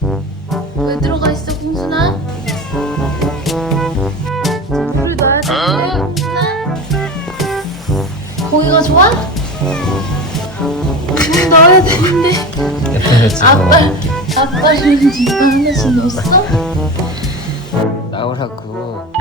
왜 들어가 있어, 공순아? 물을 넣어야 돼, 공순아? 고기가 좋아? 물 넣어야 되는데. 아빠는 지금 하나씩 넣었어? 나오라고.